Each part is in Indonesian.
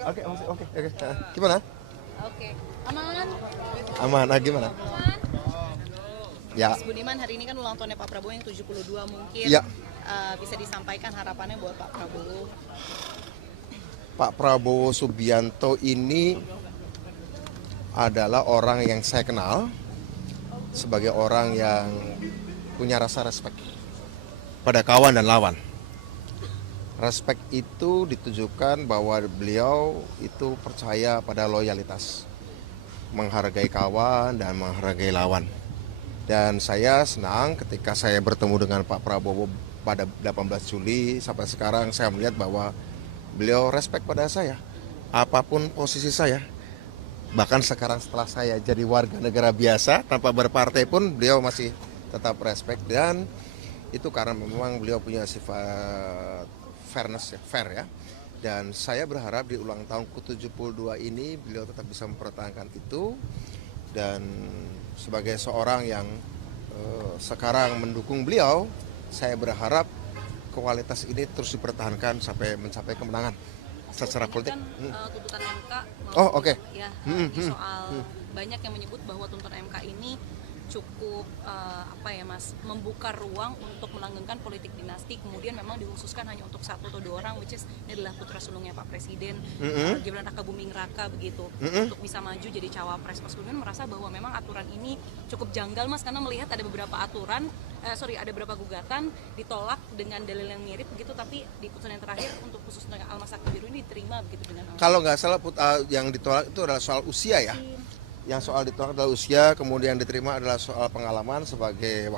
Oke, oke. Gimana? Oke, aman. Aman, gimana? Ya, Mas Budiman, hari ini kan ulang tahunnya Pak Prabowo yang 72 mungkin. ya. Bisa disampaikan harapannya buat Pak Prabowo. Pak Prabowo Subianto ini adalah orang yang saya kenal sebagai orang yang punya rasa respek pada kawan dan lawan. Respek itu ditujukan bahwa beliau itu percaya pada loyalitas, menghargai kawan dan menghargai lawan. Dan saya senang ketika saya bertemu dengan Pak Prabowo pada 18 Juli sampai sekarang saya melihat bahwa beliau respek pada saya. Apapun posisi saya, bahkan sekarang setelah saya jadi warga negara biasa tanpa berpartai pun beliau masih tetap respek, dan itu karena memang beliau punya sifat fairness ya, fair ya. Dan saya berharap di ulang tahun ke-72 ini beliau tetap bisa mempertahankan itu, dan sebagai seorang yang sekarang mendukung beliau, saya berharap kualitas ini terus dipertahankan sampai mencapai kemenangan secara politik. Kan tuntutan MK Oh, oke. ya soal banyak yang menyebut bahwa tuntutan MK ini cukup Mas, membuka ruang untuk melanggengkan politik dinasti, kemudian memang dikhususkan hanya untuk satu atau dua orang, which is ini adalah putra sulungnya Pak Presiden, Gibran Raka Buming Raka begitu, untuk bisa maju jadi cawapres. Mas Budiman merasa bahwa memang aturan ini cukup janggal, Mas, karena melihat ada beberapa ada beberapa gugatan ditolak dengan dalil yang mirip begitu, tapi di putusan yang terakhir untuk khusus dengan Almas Sakti Biru ini diterima begitu dengan Kalau nggak salah yang ditolak itu adalah soal usia ya. Yang soal ditolak adalah usia, kemudian diterima adalah soal pengalaman sebagai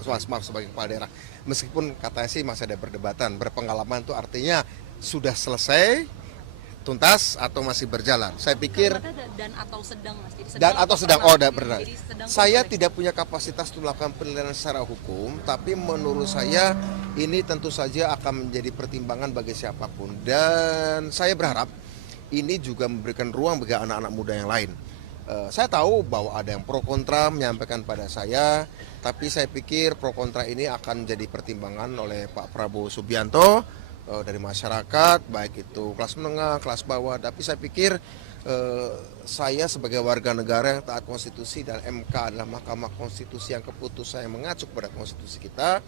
sebagai kepala daerah. Meskipun katanya sih masih ada perdebatan, berpengalaman itu artinya sudah selesai, tuntas atau masih berjalan. Saya pikir dan atau sedang, Mas. Jadi dan atau sedang benar. Jadi sedang Saya boleh. tidak punya kapasitas untuk melakukan penilaian secara hukum, tapi menurut saya ini tentu saja akan menjadi pertimbangan bagi siapapun, dan saya berharap ini juga memberikan ruang bagi anak-anak muda yang lain. Saya tahu bahwa ada yang pro kontra menyampaikan pada saya, tapi saya pikir pro kontra ini akan menjadi pertimbangan oleh Pak Prabowo Subianto dari masyarakat, baik itu kelas menengah, kelas bawah. Tapi saya pikir saya sebagai warga negara yang taat konstitusi, dan MK adalah Mahkamah Konstitusi yang keputusannya mengacu pada konstitusi kita,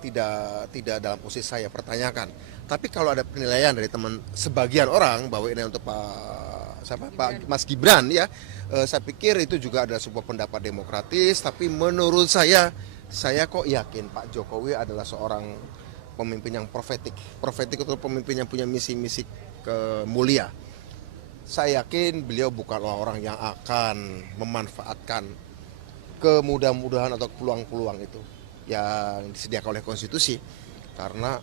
tidak dalam posisi saya pertanyakan. Tapi kalau ada penilaian dari teman sebagian orang bahwa ini untuk Pak Mas Gibran ya, saya pikir itu juga adalah sebuah pendapat demokratis. Tapi menurut saya kok yakin Pak Jokowi adalah seorang pemimpin yang profetik itu pemimpin yang punya misi-misi mulia. Saya yakin beliau bukanlah orang yang akan memanfaatkan kemudahan-mudahan atau peluang-peluang itu yang disediakan oleh konstitusi, karena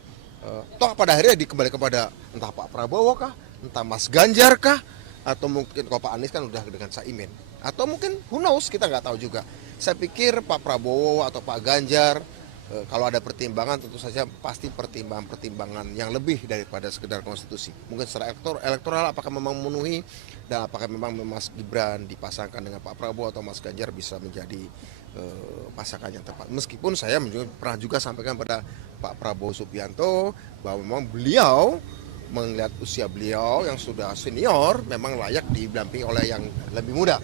toh pada akhirnya dikembali kepada entah Pak Prabowo kah, entah Mas Ganjar kah, atau mungkin kalau Pak Anies kan udah dengan Caimin, atau mungkin who knows, kita nggak tahu juga. Saya pikir Pak Prabowo atau Pak Ganjar, kalau ada pertimbangan tentu saja pasti pertimbangan yang lebih daripada sekedar konstitusi. Mungkin secara elektoral apakah memang memenuhi, dan apakah memang Mas Gibran dipasangkan dengan Pak Prabowo atau Mas Ganjar bisa menjadi pasangan yang tepat. Meskipun saya pernah juga sampaikan pada Pak Prabowo Subianto bahwa memang beliau melihat usia beliau yang sudah senior memang layak didampingi oleh yang lebih muda.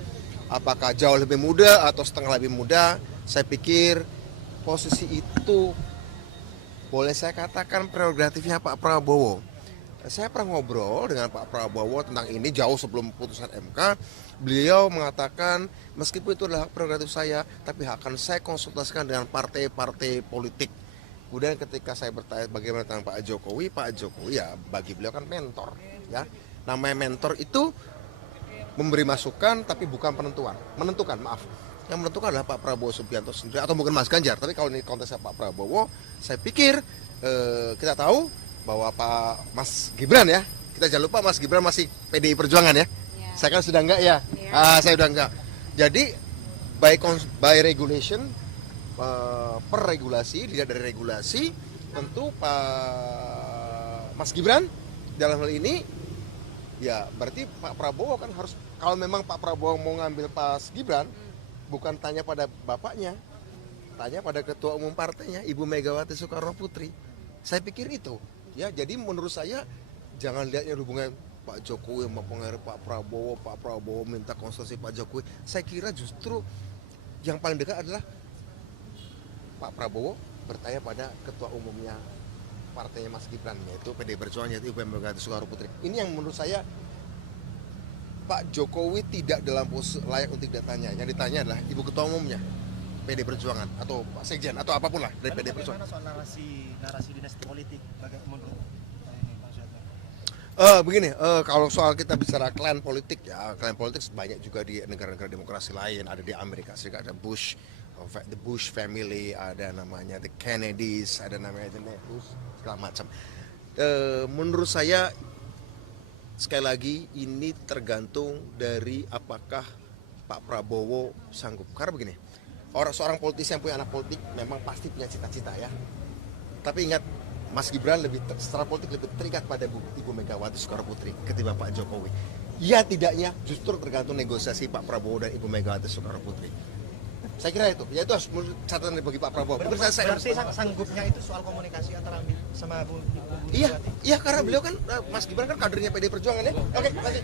Apakah jauh lebih muda atau setengah lebih muda, saya pikir posisi itu boleh saya katakan prerogatifnya Pak Prabowo. Saya pernah ngobrol dengan Pak Prabowo tentang ini jauh sebelum putusan MK. Beliau mengatakan meskipun itu adalah prerogatif saya, tapi akan saya konsultasikan dengan partai-partai politik. Kemudian ketika saya bertanya bagaimana tentang Pak Jokowi ya bagi beliau kan mentor ya. Namanya mentor itu memberi masukan tapi bukan menentukan. Yang menentukan adalah Pak Prabowo Subianto sendiri atau mungkin Mas Ganjar. Tapi kalau ini konteksnya Pak Prabowo, saya pikir kita tahu bahwa Pak Mas Gibran ya, kita jangan lupa Mas Gibran masih PDI Perjuangan ya. Saya kan sudah enggak ya. Saya sudah enggak. Jadi by regulation, per regulasi, dilihat dari regulasi, tentu Pak Mas Gibran dalam hal ini ya berarti Pak Prabowo kan harus, kalau memang Pak Prabowo mau ngambil Pak Gibran, bukan tanya pada bapaknya, tanya pada ketua umum partainya Ibu Megawati Soekarno Putri. Saya pikir itu ya. Jadi menurut saya jangan lihatnya hubungan Pak Jokowi mempengaruhi Pak Prabowo minta konsultasi Pak Jokowi. Saya kira justru yang paling dekat adalah Pak Prabowo bertanya pada ketua umumnya partainya Mas Gibran, yaitu PDI Perjuangan, yaitu Ibu Megawati Soekarno Putri. Ini yang menurut saya Pak Jokowi tidak dalam posisi layak untuk ditanya. Yang ditanya adalah Ibu Ketua Umumnya PDI Perjuangan atau Pak Sekjen atau apapun lah dari PDI Perjuangan. Bagaimana soal narasi dinasti politik menurut Bang Begini, kalau soal kita bicara klan politik ya, klan politik banyak juga di negara-negara demokrasi lain. Ada di Amerika Serikat, ada the Bush family, ada namanya the Kennedys, ada namanya the Bush, segala macam. Menurut saya sekali lagi ini tergantung dari apakah Pak Prabowo sanggup. Karena begini, seorang politisi yang punya anak politik memang pasti punya cita-cita ya. Tapi ingat, Mas Gibran secara politik lebih terikat pada Ibu Megawati Soekarno Putri ketimbang Pak Jokowi. Ya tidaknya justru tergantung negosiasi Pak Prabowo dan Ibu Megawati Soekarno Putri. Saya kira itu, ya itu harus catatan bagi Pak Prabowo. Berarti sanggupnya itu soal komunikasi antara sama Ibu Iya, karena beliau kan Mas Gibran kan kadernya PDI Perjuangan ya. Oke, lanjut.